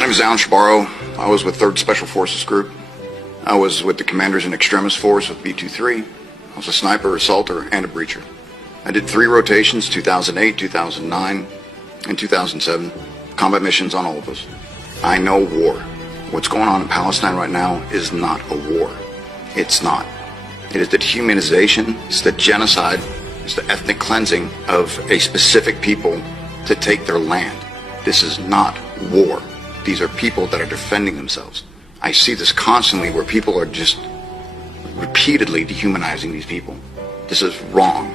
My name is Al-Jazeera Mubasher. I was with 3rd Special Forces Group. I was with the Commanders in Extremis Force with B-23. I was a sniper, assaulter, and a breacher. I did 3 rotations, 2008, 2009, and 2007. Combat missions on all of those. I know war. What's going on in Palestine right now is not a war. It's not. It is the dehumanization, it's the genocide, it's the ethnic cleansing of a specific people to take their land. This is not war. These are people that are defending themselves. I see this constantly where people are just repeatedly dehumanizing these people. This is wrong.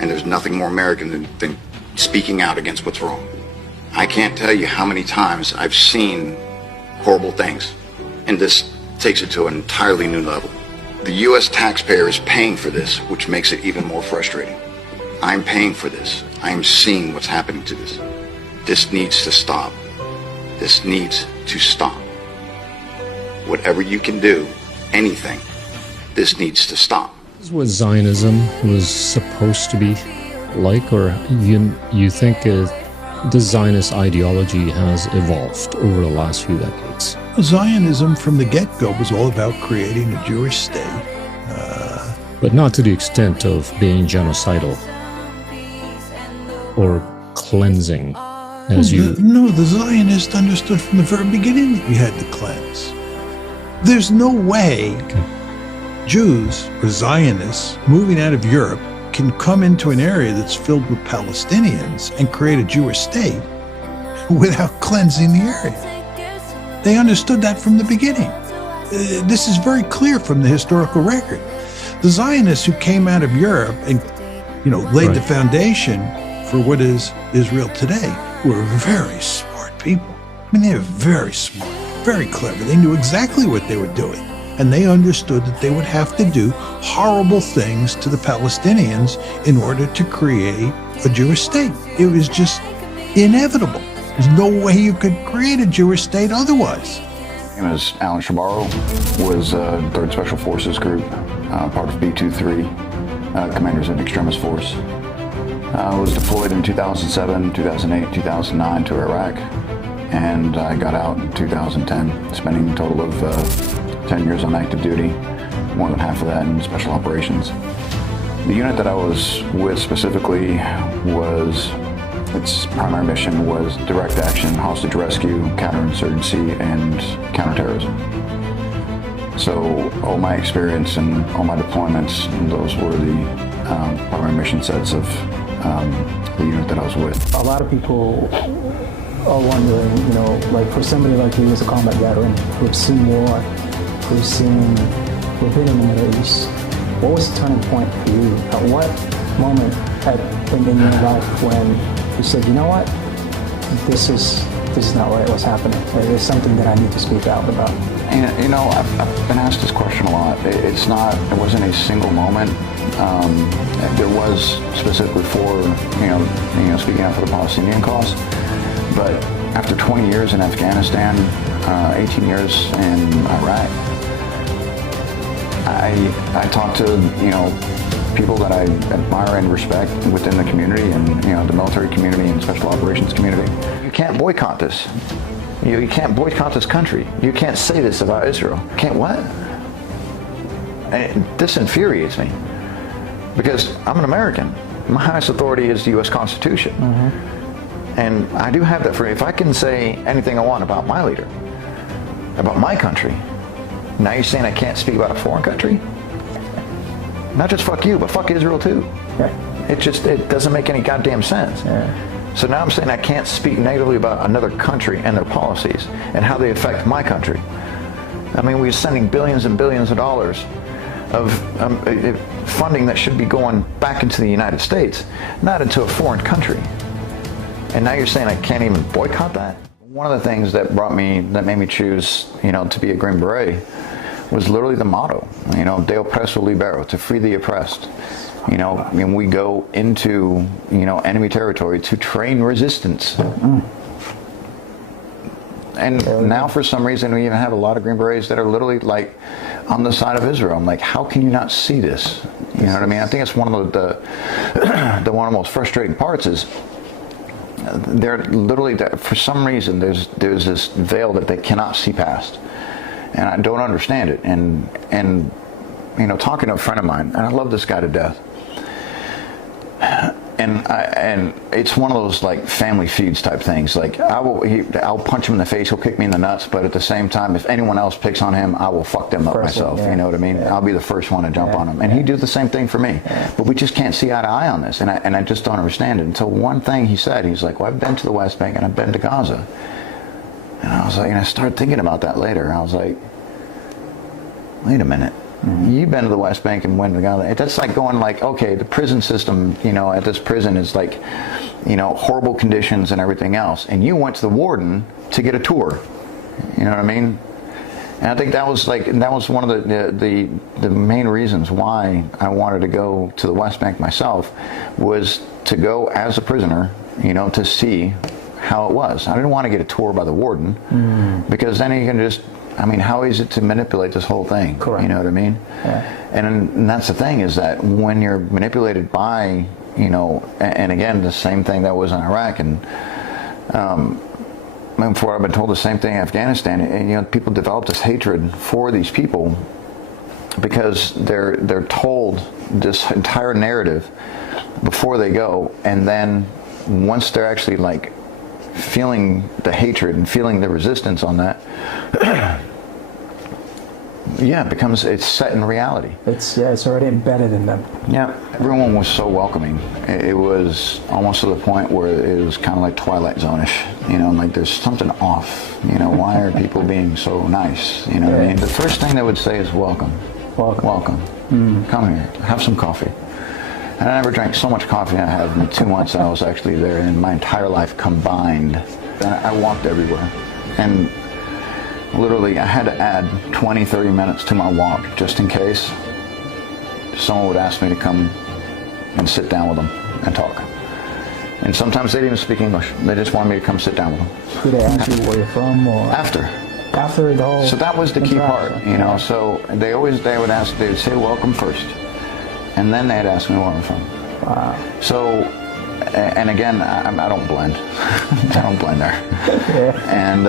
And there's nothing more American than speaking out against what's wrong. I can't tell you how many times I've seen horrible things, and this takes it to an entirely new level. The U.S. taxpayer is paying for this, which makes it even more frustrating. I'm paying for this. I am seeing what's happening to this. This needs to stop. This needs to stop. Whatever you can do, anything, this needs to stop. This is what Zionism was supposed to be like, or you think the Zionist ideology has evolved over the last few decades? Zionism from the get-go was all about creating a Jewish state. But not to the extent of being genocidal or cleansing, as you... No, the Zionists understood from the very beginning that we had to cleanse. There's no way Jews or Zionists moving out of Europe can come into an area that's filled with Palestinians and create a Jewish state without cleansing the area. They understood that from the beginning. This is very clear from the historical record. The Zionists who came out of Europe and, laid the foundation for what is Israel today were very smart people. I mean, they were very smart, very clever. They knew exactly what they were doing. And they understood that they would have to do horrible things to the Palestinians in order to create a Jewish state. It was just inevitable. There's no way you could create a Jewish state otherwise. My name is Al-Jazeera Mubasher, was 3rd Special Forces Group, part of B-23, Commanders in Extremis Force. I was deployed in 2007, 2008, 2009 to Iraq, and I got out in 2010, spending a total of 10 years on active duty, more than half of that in special operations. The unit that I was with specifically its primary mission was direct action, hostage rescue, counterinsurgency, and counterterrorism. So all my experience and all my deployments, those were the primary mission sets of the unit that I was with. A lot of people are wondering, like for somebody like you as a combat veteran who've seen war, who've been in the Middle East, what was the turning point for you? At what moment in your life when you said, you know what, this is not right, what's happening? There's something that I need to speak out about. And, I've been asked this question a lot. It wasn't a single moment. There was specifically for, speaking out for the Palestinian cause. But after 20 years in Afghanistan, 18 years in Iraq, I talk to, people that I admire and respect within the community and, the military community and special operations community. You can't boycott this. You can't boycott this country. You can't say this about Israel. Can't what? And this infuriates me because I'm an American. My highest authority is the U.S. Constitution. Mm-hmm. And I do have that if I can say anything I want about my leader, about my country, now you're saying I can't speak about a foreign country? Not just fuck you, but fuck Israel too. Yeah. It doesn't make any goddamn sense. Yeah. So now I'm saying I can't speak negatively about another country and their policies and how they affect my country. I mean, we're sending billions and billions of dollars of funding that should be going back into the United States, not into a foreign country. And now you're saying I can't even boycott that? One of the things that made me choose, to be a Green Beret was literally the motto, de oppresso libero, to free the oppressed. And we go into, enemy territory to train resistance. And now for some reason we even have a lot of Green Berets that are literally like on the side of Israel. I'm like, how can you not see this? You know what I mean? I think it's one of the most frustrating parts is they're literally, for some reason, there's this veil that they cannot see past, and I don't understand it. And you know, talking to a friend of mine, and I love this guy to death, and it's one of those like family feuds type things. Like I'll punch him in the face, he'll kick me in the nuts, but at the same time, if anyone else picks on him, I will fuck them up myself. You know what I mean? I'll be the first one to jump on him, and he'd do the same thing for me. But we just can't see eye to eye on this, and I just don't understand it. Until one thing he said, he's like, "Well, I've been to the West Bank and I've been to Gaza," and I was like, and I started thinking about that later. I was like, wait a minute. You've been to the West Bank and went to Gaza. That's like going like, okay, the prison system, you know, at this prison is like, you know, horrible conditions and everything else. And you went to the warden to get a tour. You know what I mean? And I think that was one of the main reasons why I wanted to go to the West Bank myself, was to go as a prisoner, you know, to see how it was. I didn't want to get a tour by the warden, because then you can just, I mean, how is it to manipulate this whole thing? Correct. You know what I mean? Yeah. And that's the thing, is that when you're manipulated by, you know, and again, the same thing that was in Iraq, and before I've been told the same thing in Afghanistan, and you know, people develop this hatred for these people because they're told this entire narrative before they go, and then once they're actually like feeling the hatred and feeling the resistance on that, yeah, it's set in reality. It's already embedded in them. Yeah, everyone was so welcoming. It was almost to the point where it was kind of like Twilight Zone-ish. You know, like there's something off. You know, why are people being so nice? You know what I mean? The first thing they would say is welcome. Welcome. Come here. Have some coffee. And I never drank so much coffee I have in the 2 months I was actually there, in my entire life combined. And I walked everywhere. And literally I had to add 20, 30 minutes to my walk just in case someone would ask me to come and sit down with them and talk. And sometimes they didn't even speak English. They just wanted me to come sit down with them. Did they ask you where you're from? Or After the whole... So that was the key part, you know. So they would say welcome first. And then they'd ask me where I'm from. Wow. So, and again, I don't blend. I don't blend there. And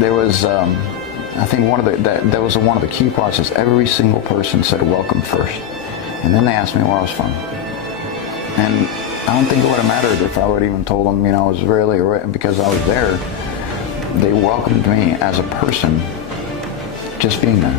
there was, I think that was one of the key parts, is every single person said welcome first. And then they asked me where I was from. And I don't think it would have mattered if I would have even told them, you know, I was Israeli, or because I was there. They welcomed me as a person, just being there.